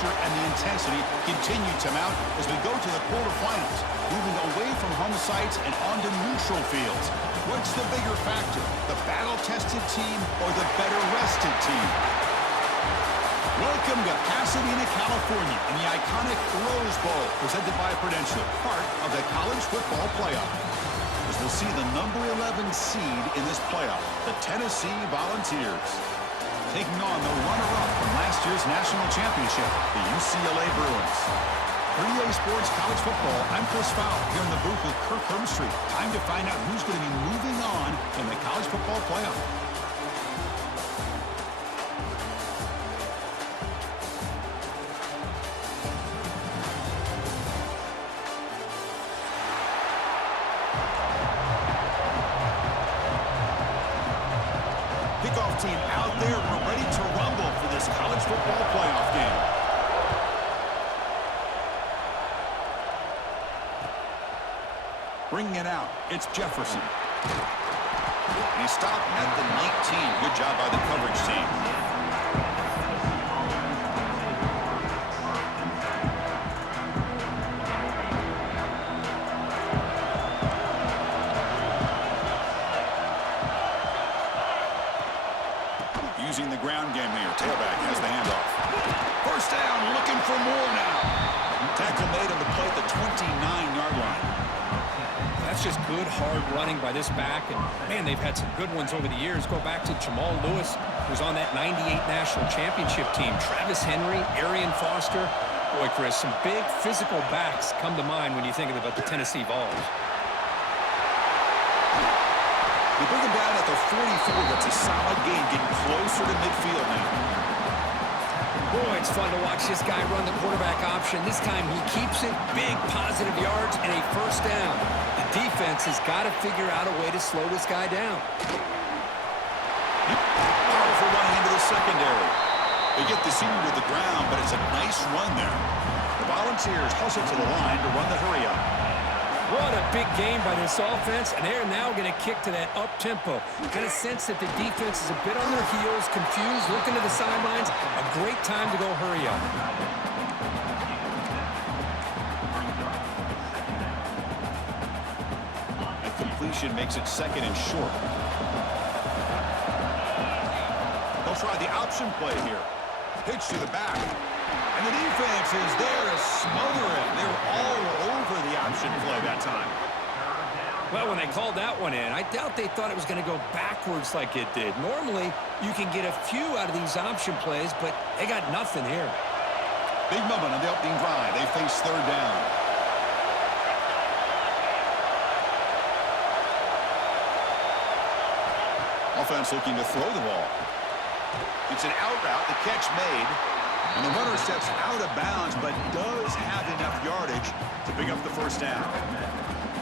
pressure and the intensity continue to mount as we go to the quarterfinals, moving away from home sites and onto neutral fields. What's the bigger factor, the battle-tested team or the better-rested team? Welcome to Pasadena, California, in the iconic Rose Bowl, presented by Prudential, part of the college football playoff. As we'll see the number 11 seed in this playoff, the Tennessee Volunteers, taking on the runner-up from last year's national championship, the UCLA Bruins. For EA Sports College Football, I'm Chris Fowler here in the booth with Kirk Hermstreet. Time to find out who's going to be moving on in the college football playoff. Kickoff team out there. We're ready to rumble for this college football playoff game. Bringing it out, it's Jefferson. And he stopped at the 19. Good job by the coverage team. Using the ground game here. Tailback has the handoff. First down, looking for more now. Tackle made on the play at the 29-yard line. That's just good, hard running by this back. And, man, they've had some good ones over the years. Go back to Jamal Lewis, who's on that 98 national championship team. Travis Henry, Arian Foster. Boy, Chris, some big physical backs come to mind when you think about the Tennessee Vols. They bring him down at the 44. That's a solid gain, getting closer to midfield now. Boy, it's fun to watch this guy run the quarterback option. This time he keeps it, big positive yards, and a first down. The defense has got to figure out a way to slow this guy down. Powerful running into the secondary. They get the senior to the ground, but it's a nice run there. The Volunteers hustle to the line to run the hurry-up. What a big game by this offense, and they're now going to kick to that up-tempo. Kind of sense that the defense is a bit on their heels, confused, looking to the sidelines. A great time to go hurry up. A completion makes it second and short. They'll try the option play here. Pitch to the back. And the defense is there to smother it. They were all over the option play that time. Well, when they called that one in, I doubt they thought it was going to go backwards like it did. Normally, you can get a few out of these option plays, but they got nothing here. Big moment on the opening drive. They face third down. Offense looking to throw the ball. It's an out route. The catch made. And the runner steps out of bounds, but does have enough yardage to pick up the first down.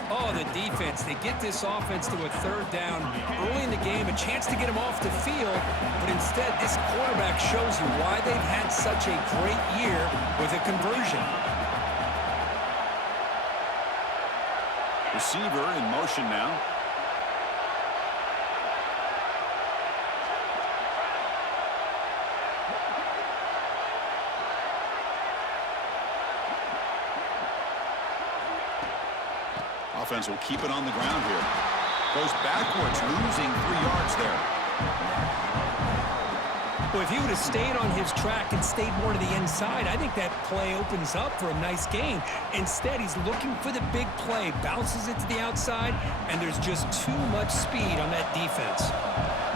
Oh, the defense. They get this offense to a third down early in the game, a chance to get him off the field, but instead this quarterback shows you why they've had such a great year with a conversion. Receiver in motion now. Offense will keep it on the ground here. Goes backwards, losing 3 yards there. Well, if he would have stayed on his track and stayed more to the inside, I think that play opens up for a nice gain. Instead, he's looking for the big play, bounces it to the outside, and there's just too much speed on that defense.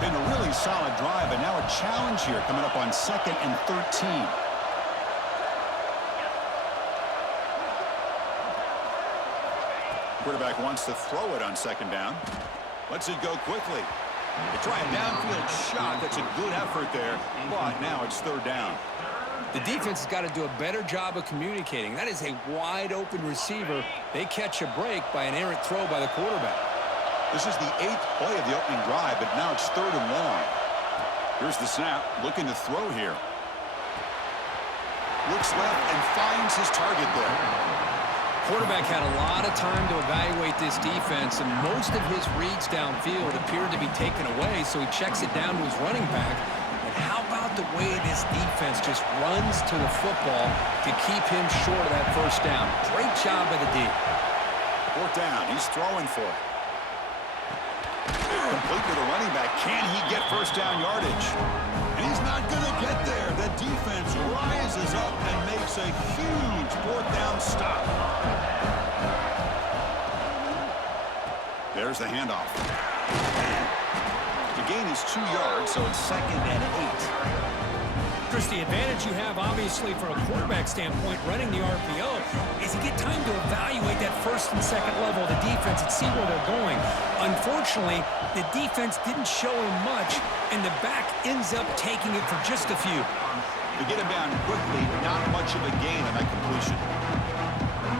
Been a really solid drive, but now a challenge here coming up on 2nd and 13. Quarterback wants to throw it on 2nd down. Lets it go quickly. They try a downfield shot. That's a good effort there, but now it's 3rd down. The defense has got to do a better job of communicating. That is a wide-open receiver. They catch a break by an errant throw by the quarterback. This is the 8th play of the opening drive, but now it's 3rd and long. Here's the snap, looking to throw here. Looks left and finds his target there. Quarterback had a lot of time to evaluate this defense, and most of his reads downfield appeared to be taken away, so he checks it down to his running back. And how about the way way this defense just runs to the football to keep him short of that first down. Great job by the D. Fourth down. He's throwing for it. Complete to the running back. Can he get first down yardage? And he's not going to get there. The defense rises up and makes a huge fourth down stop. There's the handoff. The gain is 2 yards, so it's 2nd and 8. Chris, the advantage you have, obviously, from a quarterback standpoint, running the RPO, is you get time to evaluate that first and second level of the defense and see where they're going. Unfortunately, the defense didn't show him much, and the back ends up taking it for just a few. To get him down quickly, not much of a gain on that completion.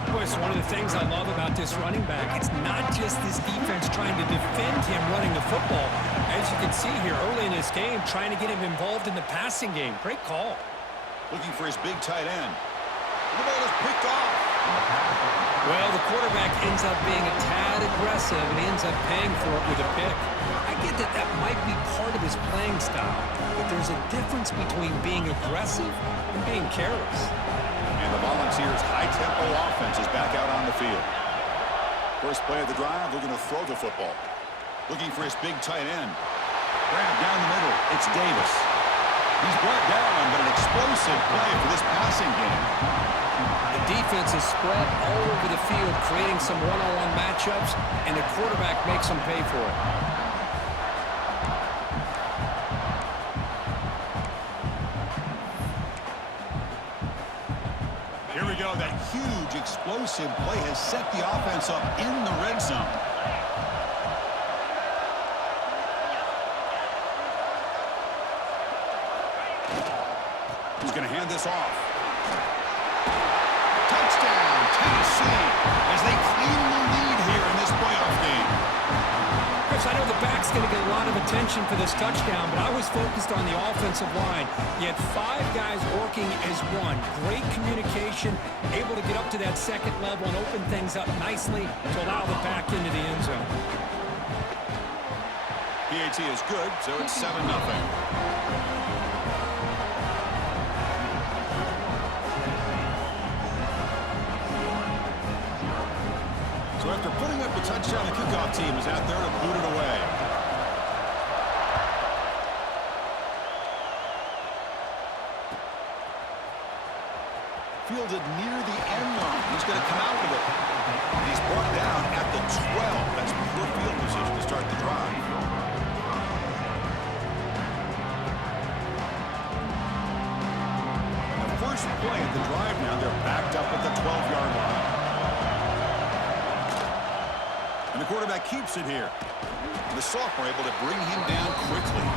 Chris, one of the things I love about this running back, it's not just this defense trying to defend him running the football. As you can see here early in this game, trying to get him involved in the passing game. Great call. Looking for his big tight end. The ball is picked off. Well, the quarterback ends up being a tad aggressive and he ends up paying for it with a pick. I get that that might be part of his playing style, but there's a difference between being aggressive and being careless. And the Volunteers' high-tempo offense is back out on the field. First play of the drive, they're going to throw the football. Looking for his big tight end. Grab down the middle. It's Davis. He's brought down, but an explosive play for this passing game. The defense is spread all over the field, creating some one-on-one matchups, and the quarterback makes them pay for it. Here we go. That huge explosive play has set the offense up in the red zone. He's going to hand this off. Touchdown, Tennessee, as they claim the lead here in this playoff game. Chris, I know the back's going to get a lot of attention for this touchdown, but I was focused on the offensive line. You had 5 guys working as one. Great communication, able to get up to that second level and open things up nicely to allow the back into the end zone. PAT is good, so it's 7-0. So after putting up a touchdown, the kickoff team is out there to boot it away. Fielded near the end line. He's going to come out with it. And he's brought down at the 12. That's poor field position to start the drive. And the first play of the drive now, they're backed up at the 12-yard line. And the quarterback keeps it here. And the sophomore able to bring him down quickly.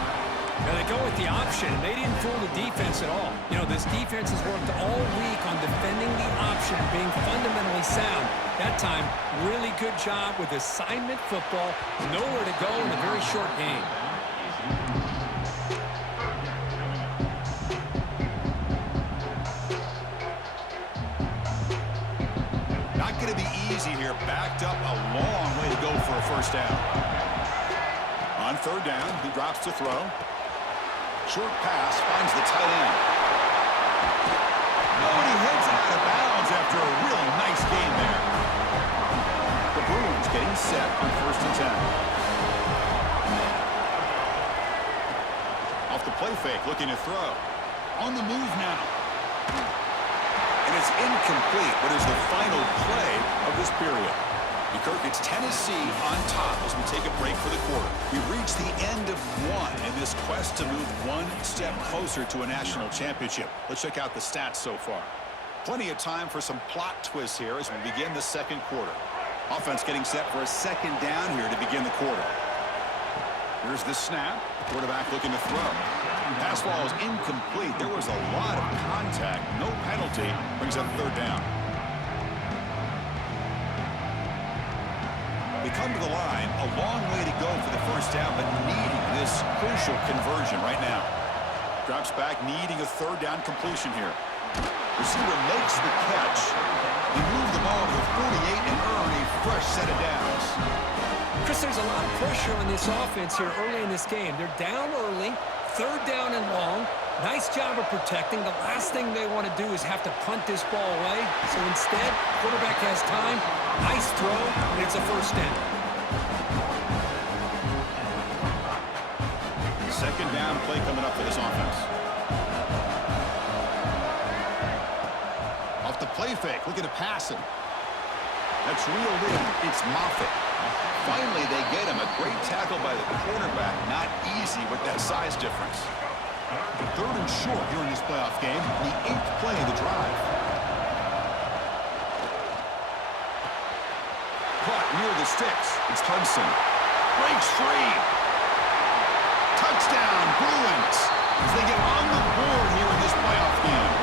Now they go with the option, and they didn't fool the defense at all. You know, this defense has worked all week on defending the option, being fundamentally sound. That time, really good job with assignment football. Nowhere to go in a very short game. Not going to be easy here. Backed up a long way to go for a first down. On third down, he drops to throw. Short pass finds the tight end. Oh, and he heads out of bounds after a really nice game there. The Bruins getting set on 1st and 10. Off the play fake, looking to throw. On the move now. And it's incomplete, but is the final play of this period. Kirk, it's Tennessee on top as we take a break for the quarter. We've reached the end of one in this quest to move one step closer to a national championship. Let's check out the stats so far. Plenty of time for some plot twists here as we begin the second quarter. Offense getting set for a second down here to begin the quarter. Here's the snap. Quarterback looking to throw. Pass ball is incomplete. There was a lot of contact. No penalty. Brings up third down. They come to the line, a long way to go for the first down, but needing this crucial conversion right now. Drops back, needing a third down completion here. Receiver makes the catch. They move the ball to the 48 and earn a fresh set of downs. Chris, there's a lot of pressure on this offense here early in this game. They're down early, third down and long. Nice job of protecting. The last thing they want to do is have to punt this ball away. So instead, quarterback has time. Nice throw, and it's a first down. Second down play coming up for this offense. Off the play fake, looking to pass him. That's reeled in. It's Moffitt. Finally, they get him. A great tackle by the quarterback. Not easy with that size difference. Third and short here in this playoff game. The 8th play of the drive. Caught near the sticks. It's Hudson. Breaks free. Touchdown, Bruins. As they get on the board here in this playoff game.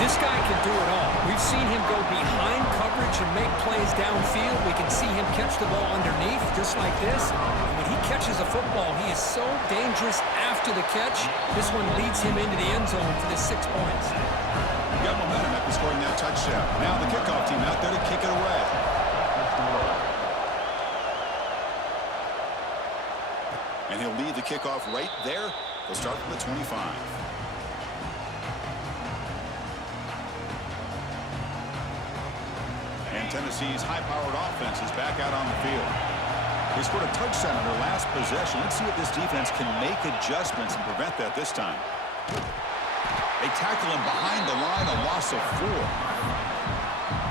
This guy can do it all. We've seen him go behind coverage and make plays downfield. We can see him catch the ball underneath just like this. And when he catches a football, he is so dangerous after the catch. This one leads him into the end zone for the 6 points. Got momentum after scoring that touchdown. Now the kickoff team out there to kick it away. And he'll lead the kickoff right there. They'll start from the 25. And Tennessee's high-powered offense is back out on the field. They scored a touchdown on their last possession. Let's see if this defense can make adjustments and prevent that this time. They tackle him behind the line, a loss of 4.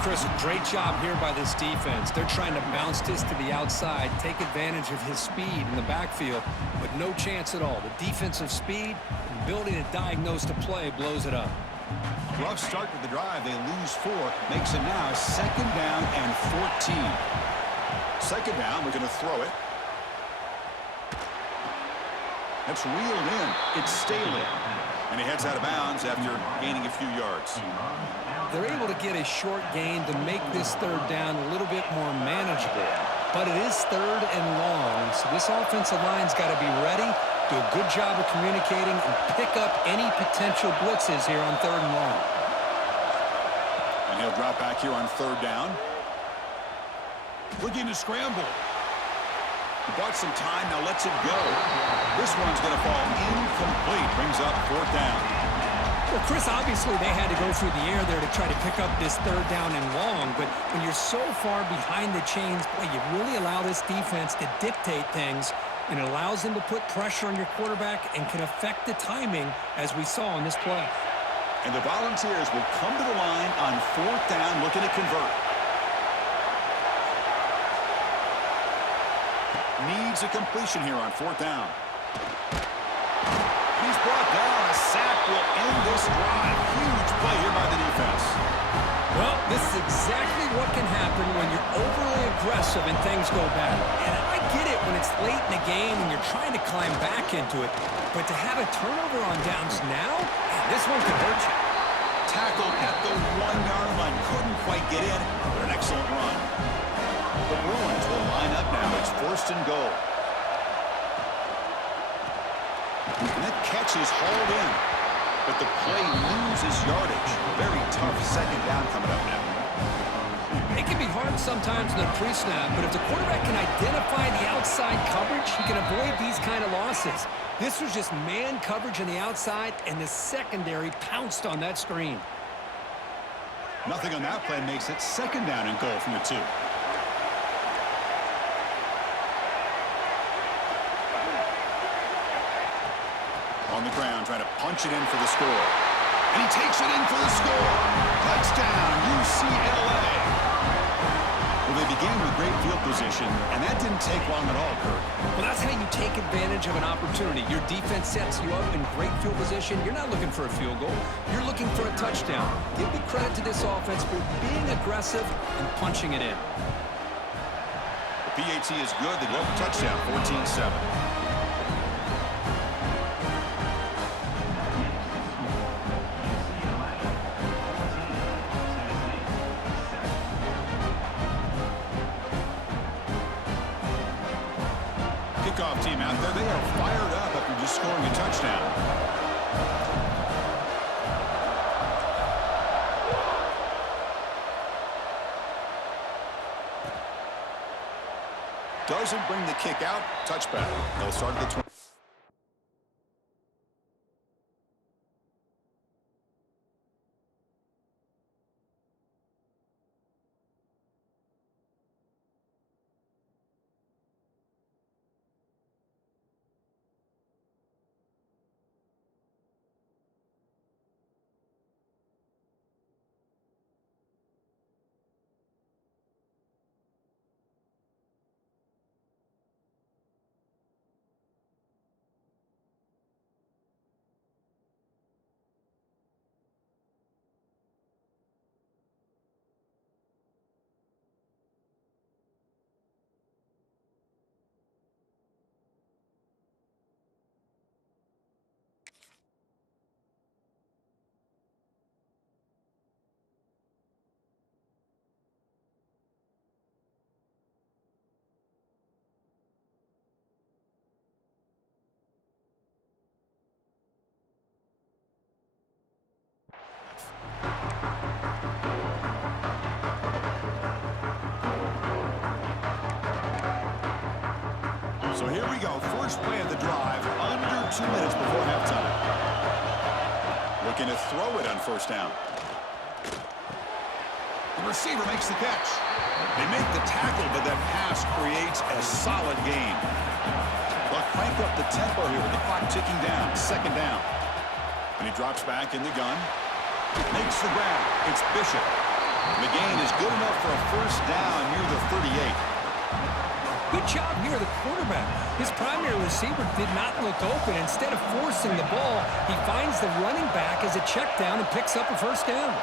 Chris, great job here by this defense. They're trying to bounce this to the outside, take advantage of his speed in the backfield, but no chance at all. The defensive speed and ability to diagnose the play blows it up. Rough start to the drive. They lose 4. Makes it now 2nd down and 14. 2nd down. We're going to throw it. That's reeled in. It's Staley. And he heads out of bounds after gaining a few yards. They're able to get a short gain to make this 3rd down a little bit more manageable. But it is 3rd and long, so this offensive line's got to be ready, do a good job of communicating, and pick up any potential blitzes here on 3rd and long. And he'll drop back here on 3rd down. Looking to scramble. He bought some time, now lets it go. This one's going to fall incomplete. Brings up 4th down. Well, Chris, obviously they had to go through the air there to try to pick up this 3rd down and long, but when you're so far behind the chains, boy, you really allow this defense to dictate things, and it allows them to put pressure on your quarterback and can affect the timing, as we saw in this play. And the Volunteers will come to the line on 4th down, looking to convert. Needs a completion here on 4th down. He's brought down. A sack will end this drive. Huge play here by the defense. Well, this is exactly what can happen when you're overly aggressive and things go bad. And I get it when it's late in the game and you're trying to climb back into it. But to have a turnover on downs now, man, this one could hurt you. Tackled at the 1-yard line. Couldn't quite get in, but an excellent run. The Bruins will line up now. It's 1st and goal. And that catch is hauled in, but the play loses yardage. Very tough 2nd down coming up now. It can be hard sometimes in the pre-snap, but if the quarterback can identify the outside coverage, he can avoid these kind of losses. This was just man coverage on the outside, and the secondary pounced on that screen. Nothing on that play makes it 2nd down and goal from the 2. On the ground, trying to punch it in for the score. And he takes it in for the score. Touchdown, UCLA. Well, they began with great field position, and that didn't take long at all, Kirk. Well, that's how you take advantage of an opportunity. Your defense sets you up in great field position. You're not looking for a field goal. You're looking for a touchdown. Give the credit to this offense for being aggressive and punching it in. The PAT is good. They go for touchdown, 14-7. Kickoff team out there, they are fired up after just scoring a touchdown. Doesn't bring the kick out. Touchback. They'll start at the 20. here we go. First play of the drive, under 2 minutes before halftime. Looking to throw it on first down. The receiver makes the catch. They make the tackle, but that pass creates a solid gain. They'll crank up the tempo here with the clock ticking down. Second down. And he drops back in the gun. Makes the grab. It's Bishop. The gain is good enough for a first down near the 38. Good job here, the quarterback. His primary receiver did not look open. Instead of forcing the ball, he finds the running back as a check down and picks up a first down.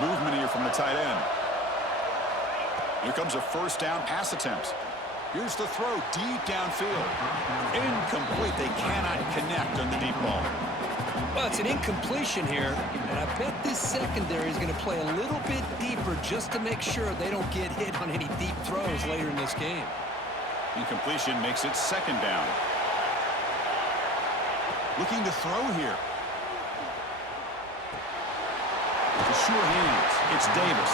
Movement here from the tight end. Here comes a first down pass attempt. Here's the throw deep downfield. Incomplete. They cannot connect on the deep ball. Well, it's an incompletion here, and I bet this secondary is going to play a little bit deeper just to make sure they don't get hit on any deep throws later in this game. Incompletion makes it second down. Looking to throw here. To sure hands. It's Davis.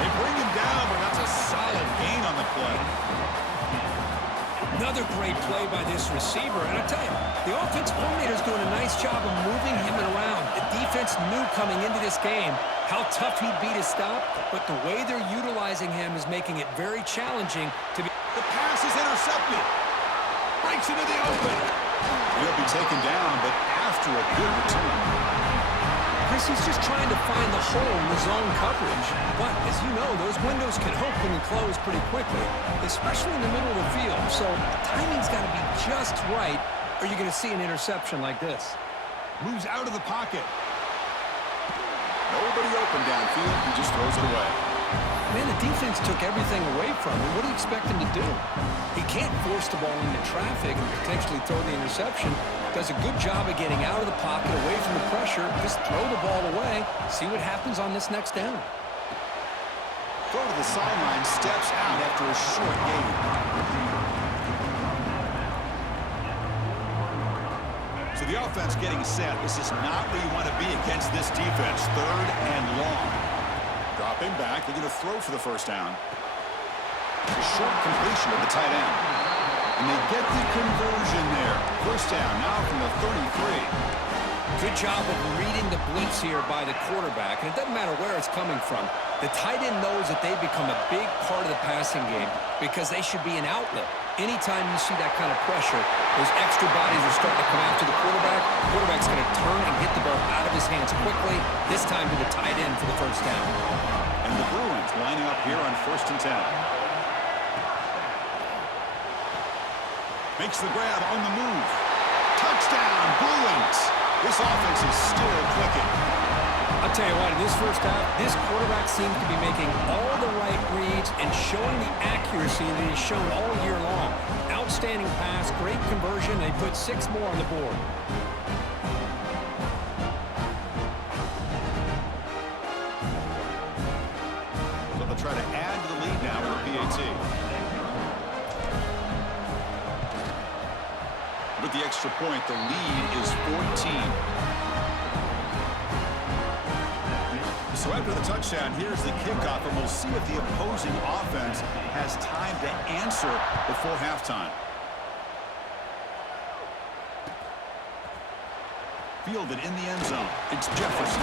They bring him down, but that's a solid gain on the play. Another great play by this receiver. And I tell you, the offense coordinator is doing a nice job of moving him around. The defense knew coming into this game how tough he'd be to stop, but the way they're utilizing him is making it very challenging to be. The pass is intercepted. Breaks into the open. He'll be taken down, but after a good return. Chris, he's just trying to find the hole in the zone coverage. But, as you know, those windows can open and close pretty quickly, especially in the middle of the field. So, timing's got to be just right, or you're going to see an interception like this. Moves out of the pocket. Nobody open downfield. He just throws it away. Man, the defense took everything away from him. What do you expect him to do? He can't force the ball into traffic and potentially throw the interception. Does a good job of getting out of the pocket, away from the pressure. Just throw the ball away. See what happens on this next down. Throw to the sideline, steps out after a short gain. So the offense getting set. This is not where you want to be against this defense. Third and long. Dropping back. They're going to throw for the first down. A short completion of the tight end. And they get the conversion there. First down now from the 33. Good job of reading the blitz here by the quarterback. And it doesn't matter where it's coming from. The tight end knows that they become a big part of the passing game because they should be an outlet. Anytime you see that kind of pressure, those extra bodies are starting to come after the quarterback. The quarterback's going to turn and get the ball out of his hands quickly, this time to the tight end for the first down. And the Bruins lining up here on 1st and 10. Makes the grab on the move. Touchdown, Bruins. This offense is still clicking. I'll tell you what, in this first half, this quarterback seems to be making all the right reads and showing the accuracy that he's shown all year long. Outstanding pass, great conversion. They put 6 more on the board. So they'll try to add to the lead now with a PAT. With the extra point, the lead is 14. So after the touchdown, here's the kickoff, and we'll see if the opposing offense has time to answer before halftime. Fielded in the end zone. It's Jefferson.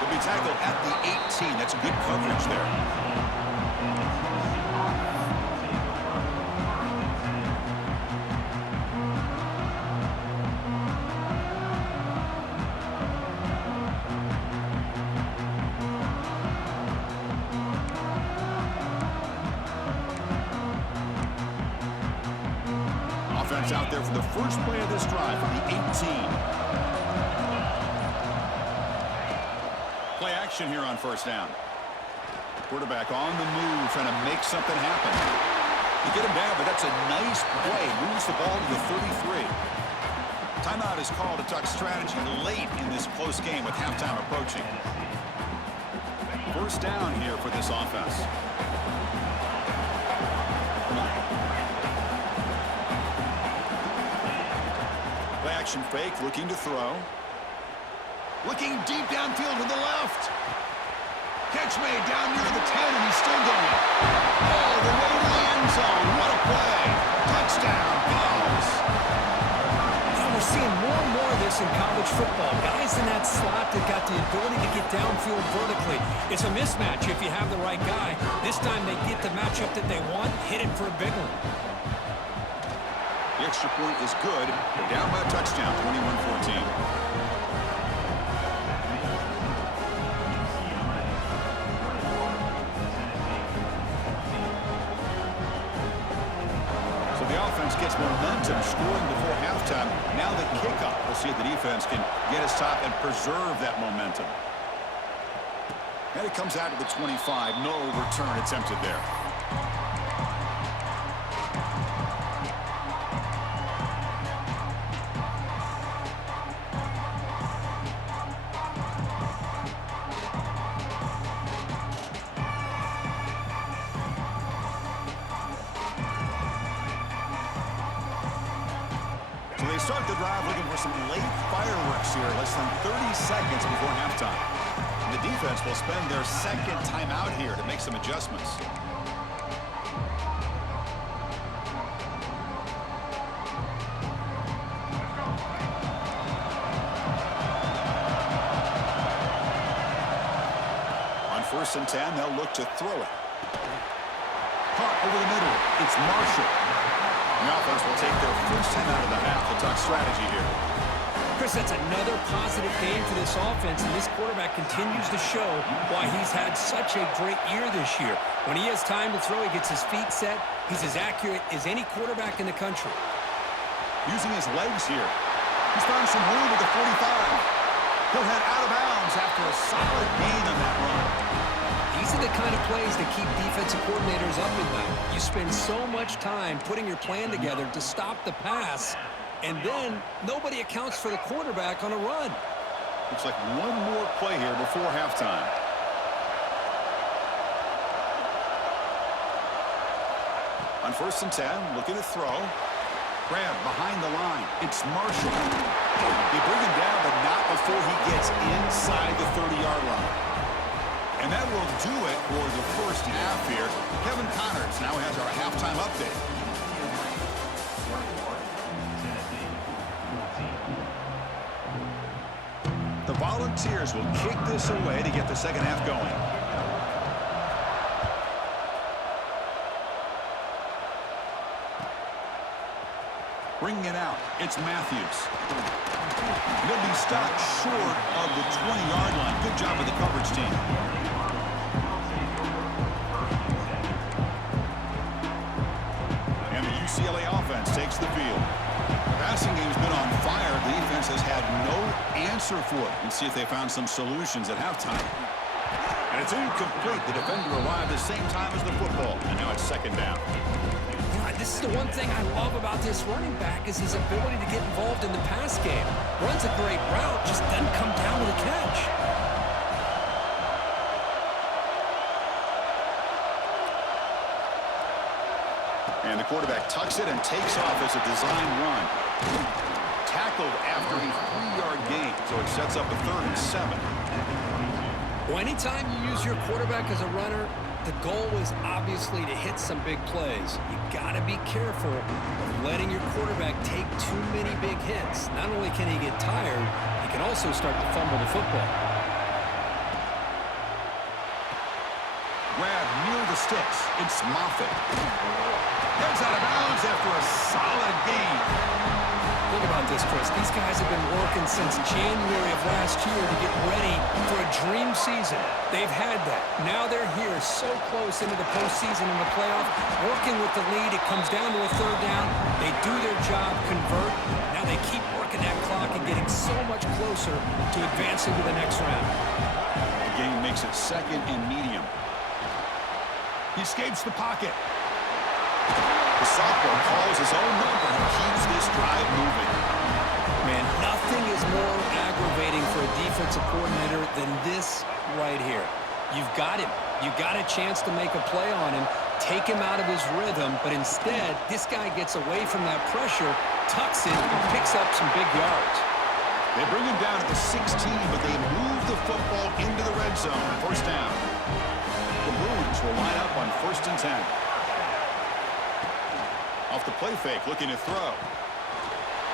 He'll be tackled at the 18. That's good coverage there. Out there for the first play of this drive from the 18. Play action here on first down. Quarterback on the move, trying to make something happen. You get him down, but that's a nice play. Moves the ball to the 33. Timeout is called to talk strategy late in this close game with halftime approaching. First down here for this offense. Action fake, looking to throw. Looking deep downfield to the left. Catch made down near the 10, and he's still going. All the way to the end end zone. What a play. Touchdown, Bills. We're seeing more and more of this in college football. Guys in that slot that got the ability to get downfield vertically. It's a mismatch if you have the right guy. This time they get the matchup that they want, hit it for a big one. The extra point is good. They're down by a touchdown, 21-14. Gets momentum scoring before halftime. Now the kickoff. We'll see if the defense can get his top and preserve that momentum. And it comes out to the 25. No return attempted there. Start the drive looking for some late fireworks here, less than 30 seconds before halftime. And the defense will spend their second timeout here to make some adjustments. On 1st and 10, they'll look to throw it. Caught over the middle. It's Marshall. The offense will take their first time out of the half. The tuck strategy here. Chris, that's another positive game for this offense, and this quarterback continues to show why he's had such a great year this year. When he has time to throw, he gets his feet set. He's as accurate as any quarterback in the country. Using his legs here. He's found some room at the 45. He'll head out of bounds after a solid gain on that run. These are the kind of plays that keep defensive coordinators up at night. You spend so much time putting your plan together to stop the pass, and then nobody accounts for the quarterback on a run. Looks like one more play here before halftime. On 1st and 10, looking to throw. Grab behind the line. It's Marshall. They bring him down, but not before he gets inside the 30-yard line. And that will do it for the first half here. Kevin Connors now has our halftime update. The Volunteers will kick this away to get the second half going. Bringing it out, it's Matthews. He'll be stopped short of the 20-yard line. Good job with the coverage team. And the UCLA offense takes the field. The passing game's been on fire. The defense has had no answer for it. Let's see if they found some solutions at halftime. And it's incomplete. The defender arrived at the same time as the football. And now it's second down. This is the one thing I love about this running back is his ability to get involved in the pass game. Runs a great route, just doesn't come down with a catch. And the quarterback tucks it and takes off as a design run. Tackled after a 3-yard gain, so it sets up a 3rd and 7. Well, anytime you use your quarterback as a runner, the goal is obviously to hit some big plays. You got to be careful of letting your quarterback take too many big hits. Not only can he get tired, he can also start to fumble the football. Grab near the sticks. It's Moffitt. Heads out of bounds after a solid gain. Think about this, Chris. These guys have been working since January of last year to get ready for a dream season. They've had that. Now they're here so close into the postseason and the playoff, working with the lead. It comes down to a 3rd down. They do their job, convert. Now they keep working that clock and getting so much closer to advancing to the next round. The game makes it 2nd and medium. He escapes the pocket. The sophomore calls his own number and keeps this drive moving. Man, nothing is more aggravating for a defensive coordinator than this right here. You've got him. You got a chance to make a play on him, take him out of his rhythm, but instead, this guy gets away from that pressure, tucks it, and picks up some big yards. They bring him down at the 16, but they move the football into the red zone. 1st down. The Bruins will line up on 1st and 10. Off the play fake, looking to throw.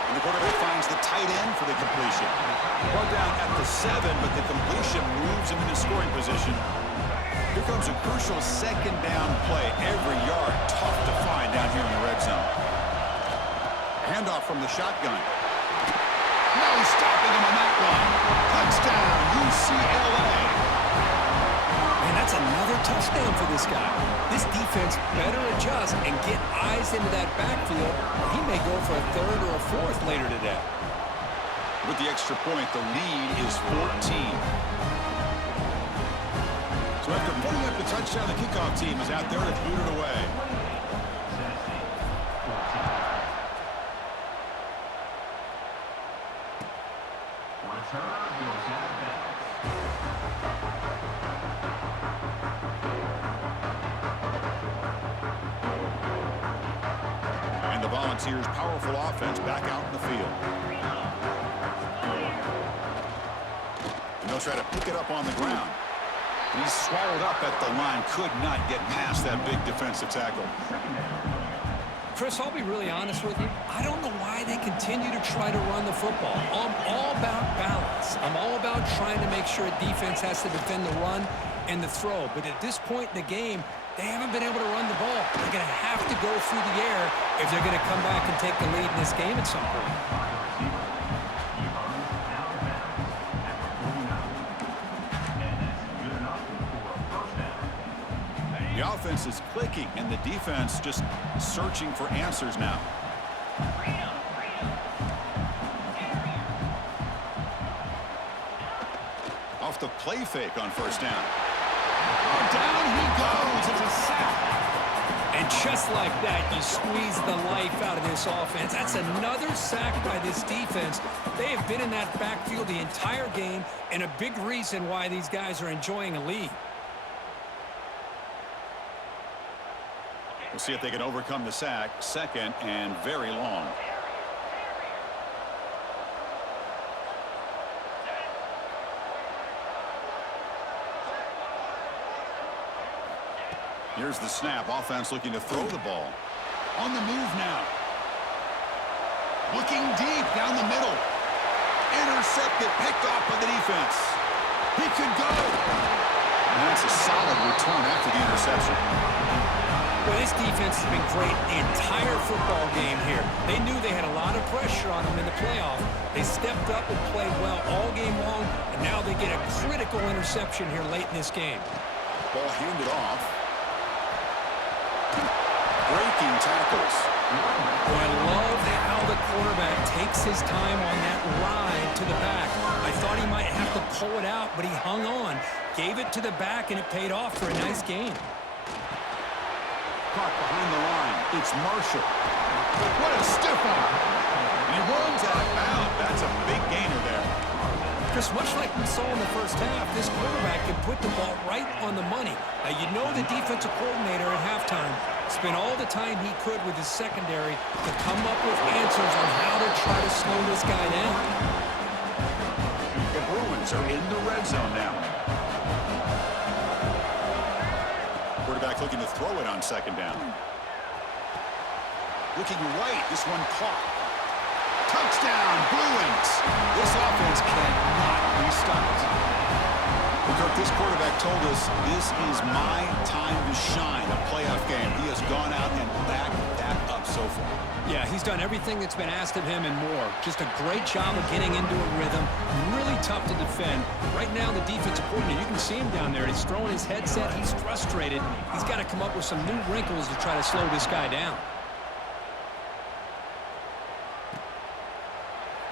And the quarterback finds the tight end for the completion. Brought down at the 7, but the completion moves him into scoring position. Here comes a crucial second down play. Every yard tough to find down here in the red zone. Handoff from the shotgun. No stopping him on that one. Touchdown, UCLA. And that's another touchdown for this guy. This defense better adjust and get eyes into that backfield, or he may go for a third or a fourth later today. With the extra point, the lead is 14. So after putting up the touchdown, the kickoff team is out there to boot it away. And the Volunteers' powerful offense back out in the field. And they'll try to pick it up on the ground. He's swallowed up at the line, could not get past that big defensive tackle. Chris, I'll be really honest with you. I don't know why they continue to try to run the football. I'm all about balance. I'm all about trying to make sure a defense has to defend the run and the throw. But at this point in the game, they haven't been able to run the ball. They're going to have to go through the air if they're going to come back and take the lead in this game at some point. The offense is clicking, and the defense just searching for answers now. Off the play fake on first down. Oh, down he goes. It's a sack. And just like that, you squeeze the life out of this offense. That's another sack by this defense. They have been in that backfield the entire game, and a big reason why these guys are enjoying a lead. We'll see if they can overcome the sack. Second and very long. Here's the snap. Offense looking to throw the ball. On the move now. Looking deep down the middle. Intercepted, picked off by the defense. He could go. And that's a solid return after the interception. Well, this defense has been great the entire football game here. They knew they had a lot of pressure on them in the playoff. They stepped up and played well all game long, and now they get a critical interception here late in this game. Ball handed off. Breaking tackles. Oh, I love how the quarterback takes his time on that ride to the back. I thought he might have to pull it out, but he hung on, gave it to the back, and it paid off for a nice game. Caught behind the line. It's Marshall. What a stiff arm. And he runs out of bounds. That's a big gainer there. Chris, much like we saw in the first half, this quarterback can put the ball right on the money. Now, you know the defensive coordinator at halftime spent all the time he could with his secondary to come up with answers on how to try to slow this guy down. The Bruins are in the red zone now. Quarterback looking to throw it on second down. Looking right. This one caught. Touchdown, Bruins. This offense cannot be stopped. Kirk, this quarterback told us this is my time to shine, a playoff game. He has gone out and backed that up so far. Yeah, he's done everything that's been asked of him and more. Just a great job of getting into a rhythm. Really tough to defend. Right now, the defensive coordinator, you can see him down there. He's throwing his headset. He's frustrated. He's got to come up with some new wrinkles to try to slow this guy down.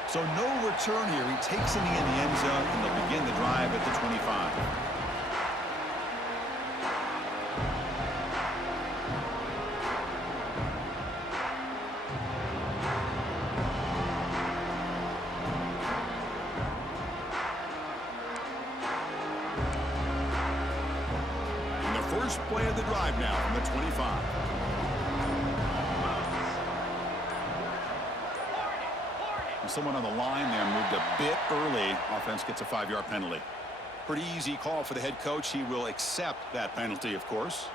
So no return here. He takes it in the end zone, and they'll begin the drive at the 25. And the first play of the drive now from the 25. Someone on the line there moved a bit early. Offense gets a 5-yard penalty. Pretty easy call for the head coach. He will accept that penalty, of course.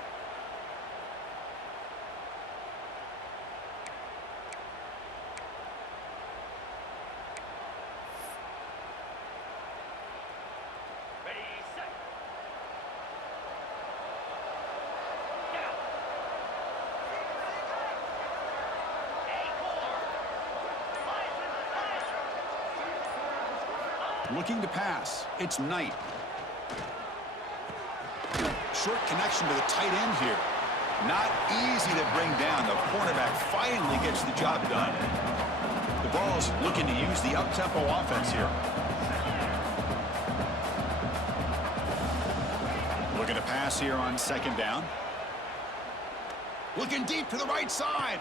Looking to pass. It's Knight. Short connection to the tight end here. Not easy to bring down. The cornerback finally gets the job done. The Vols looking to use the up-tempo offense here. Looking to pass here on second down. Looking deep to the right side.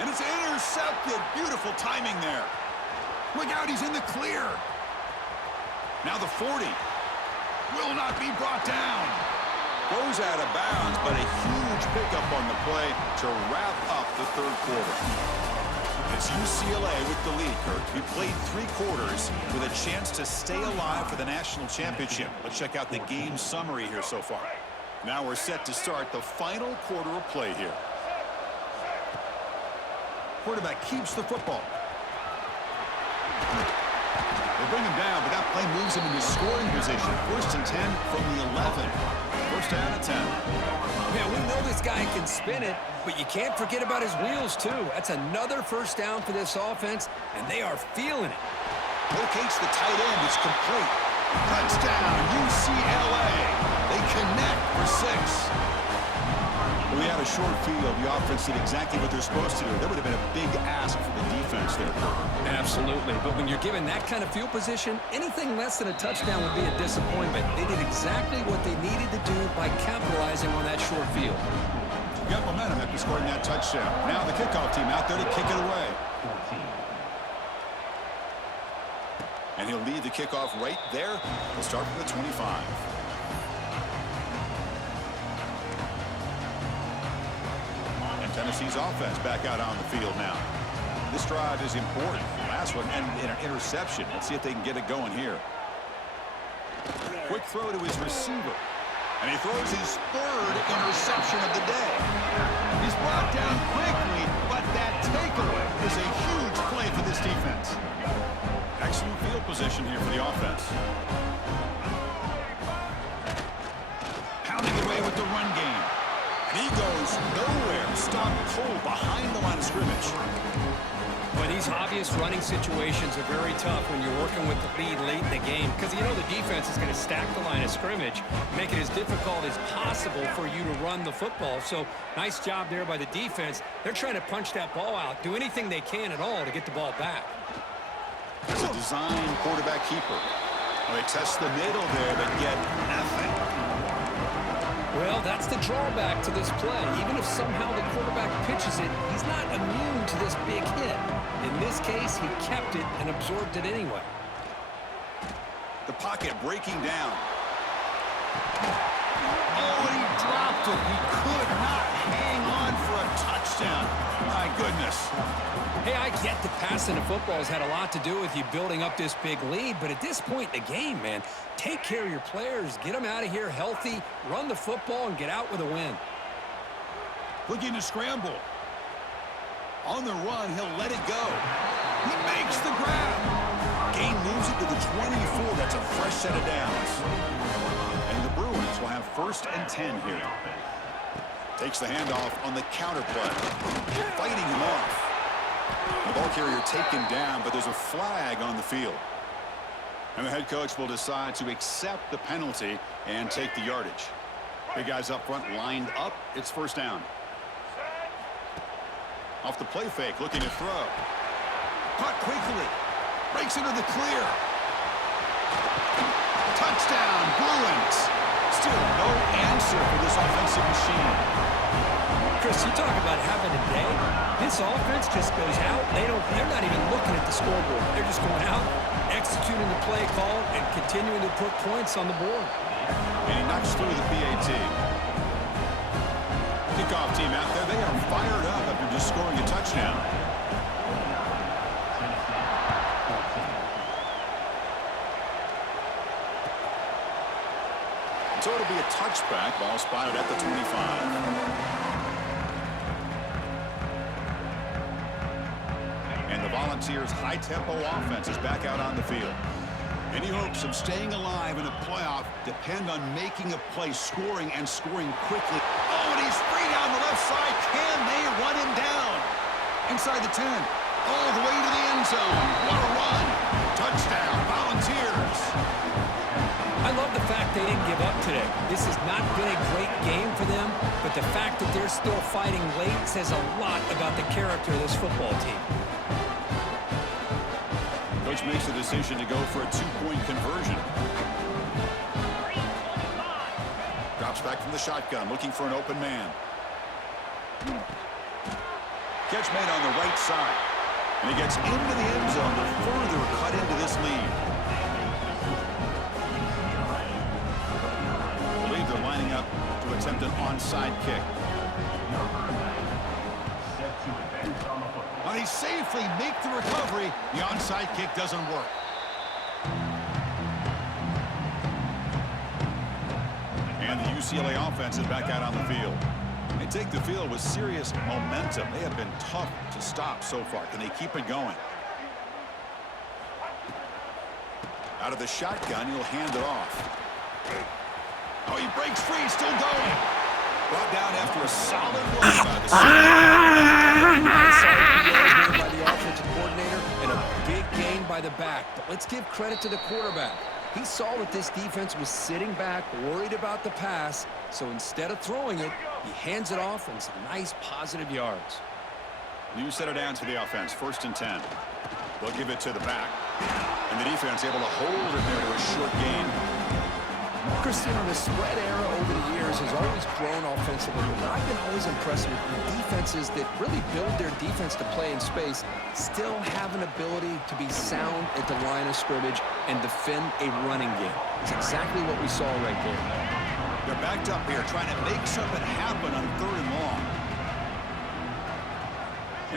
And it's intercepted. Beautiful timing there. Look out, he's in the clear. Now the 40. Will not be brought down. Goes out of bounds, but a huge pickup on the play to wrap up the third quarter. It's UCLA with the lead, Kurt. We played 3 quarters with a chance to stay alive for the national championship. Let's check out the game summary here so far. Now we're set to start the final quarter of play here. Quarterback keeps the football. They bring him down, but that play moves him into scoring position. 1st and 10 from the 11. First down at 10. Yeah, we know this guy can spin it, but you can't forget about his wheels, too. That's another first down for this offense, and they are feeling it. Locates the tight end. It's complete. Touchdown, UCLA. They connect for 6. We had a short field. The offense did exactly what they're supposed to do. That would have been a big ask for the defense there. Absolutely. But when you're given that kind of field position, anything less than a touchdown would be a disappointment. They did exactly what they needed to do by capitalizing on that short field. Got momentum after scoring that touchdown. Now the kickoff team out there to kick it away. And he'll lead the kickoff right there. We'll start from the 25. Tennessee's offense back out on the field now. This drive is important. Last one ended in an interception. Let's see if they can get it going here. Quick throw to his receiver. And he throws his 3rd interception of the day. He's brought down quickly, but that takeaway is a huge play for this defense. Excellent field position here for the offense. Pounding away with the run game. He goes nowhere. Stopped cold behind the line of scrimmage. But these obvious running situations are very tough when you're working with the lead late in the game because you know the defense is going to stack the line of scrimmage, make it as difficult as possible for you to run the football. So nice job there by the defense. They're trying to punch that ball out, do anything they can at all to get the ball back. It's a design quarterback keeper. Well, they test the middle there, but get nothing. Well, that's the drawback to this play. Even if somehow the quarterback pitches it, he's not immune to this big hit. In this case, he kept it and absorbed it anyway. The pocket breaking down. Oh, and he dropped it. He could not hang on for a touchdown. My goodness. Hey, I get that passing the football has had a lot to do with you building up this big lead, but at this point in the game, man, take care of your players, get them out of here healthy, run the football, and get out with a win. Looking to scramble. On the run, he'll let it go. He makes the grab. Gain moves it to the 24. That's a fresh set of downs. And the Bruins will have 1st and 10 here. Takes the handoff on the counter play. Fighting him off. The ball carrier taken down, but there's a flag on the field. And the head coach will decide to accept the penalty and take the yardage. Big guys up front lined up. It's 1st down. Off the play fake, looking to throw. Caught quickly. Breaks into the clear. Touchdown, Bruins. Still no answer for this offensive machine. Chris, you talk about having a day. This offense just goes out. They're not even looking at the scoreboard. They're just going out, executing the play call, and continuing to put points on the board. And he knocks through the PAT. Kickoff team out there. They are fired up after just scoring a touchdown. So it'll be a touchback. Ball spotted at the 25. And the Volunteers' high-tempo offense is back out on the field. Any hopes of staying alive in a playoff depend on making a play, scoring, and scoring quickly. Oh, and he's free down the left side. Can they run him down? Inside the 10. All the way to the end zone. What a run. Touchdown, Volunteers. This has not been a great game for them, but the fact that they're still fighting late says a lot about the character of this football team. Coach makes the decision to go for a two-point conversion. Drops back from the shotgun, looking for an open man. Catch made on the right side. And he gets into the end zone to further cut into this lead. I believe they're lining up to attempt an onside kick. Well, he safely makes the recovery. The onside kick doesn't work. And the UCLA offense is back out on the field. They take the field with serious momentum. They have been tough to stop so far. Can they keep it going? Out of the shotgun, he'll hand it off. Oh, he breaks free, still going. Brought down after a solid run by the by the offensive coordinator and a big gain by the back. But let's give credit to the quarterback. He saw that this defense was sitting back, worried about the pass, so instead of throwing it, he hands it off and some nice positive yards. You set it down to the offense, 1st and 10. They'll give it to the back. And the defense able to hold it there to a short gain. Christian, the spread era over the years has always grown offensively, but I've been always impressed with defenses that really build their defense to play in space, still have an ability to be sound at the line of scrimmage and defend a running game. It's exactly what we saw right there. They're backed up here, trying to make something happen on 3rd and long.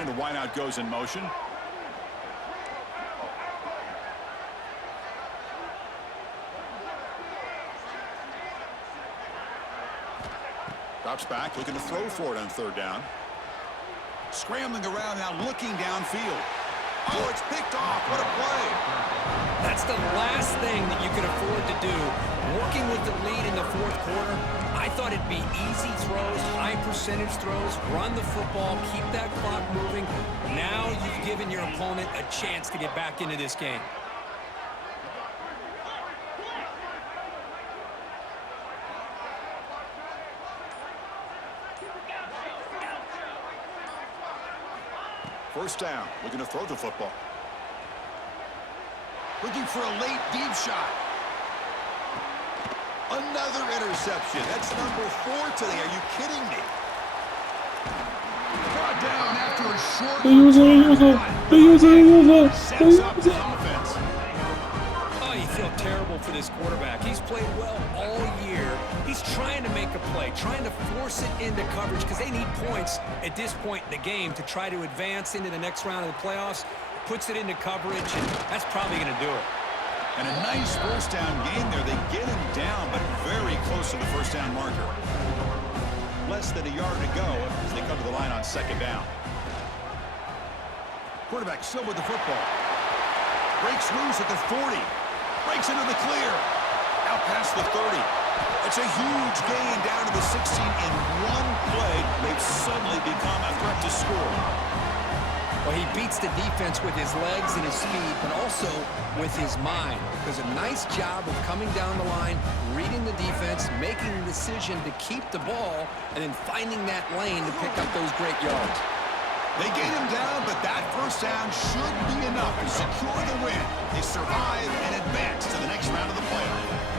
And the wideout goes in motion. Drops back, looking to throw for it on 3rd down. Scrambling around now, looking downfield. Oh, it's picked off. What a play. That's the last thing that you could afford to do. Working with the lead in the 4th quarter, I thought it'd be easy throws, high percentage throws, run the football, keep that clock moving. Now you've given your opponent a chance to get back into this game. First down, looking to throw the football. Looking for a late deep shot. Another interception. That's number 4 today. Are you kidding me? Brought down after a short sets up the offense. Oh, you feel terrible for this quarterback. He's played well all year. He's trying to make a play, trying to force it into coverage because they need points at this point in the game to try to advance into the next round of the playoffs. Puts it into coverage, and that's probably going to do it. And a nice 1st down gain there. They get him down, but very close to the 1st down marker. Less than a yard to go as they come to the line on 2nd down. Quarterback still with the football. Breaks loose at the 40. Breaks into the clear. Out past the 30. It's a huge gain down to the 16 in one play. They've suddenly become a threat to score. Well, he beats the defense with his legs and his speed, but also with his mind. Does a nice job of coming down the line, reading the defense, making the decision to keep the ball, and then finding that lane to pick up those great yards. They get him down, but that 1st down should be enough to secure the win. They survive and advance to the next round of the playoff.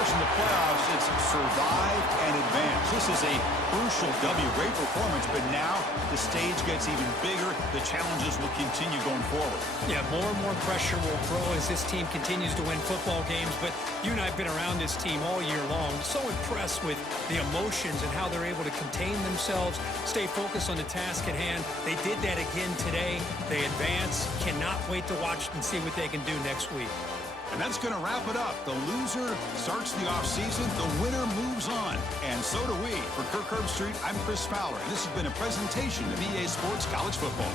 In the playoffs, it's survive and advance. This is a crucial W. Great performance, but now the stage gets even bigger. The challenges will continue going forward. Yeah, more and more pressure will grow as this team continues to win football games, but you and I have been around this team all year long. So impressed with the emotions and how they're able to contain themselves, stay focused on the task at hand. They did that again today. They advance. Cannot wait to watch and see what they can do next week. And that's going to wrap it up. The loser starts the offseason. The winner moves on. And so do we. For Kirk Herbstreit, I'm Chris Fowler. And this has been a presentation of EA Sports College Football.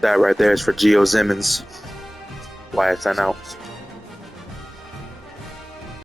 That right there is for Geo Simmons. Why it's not out.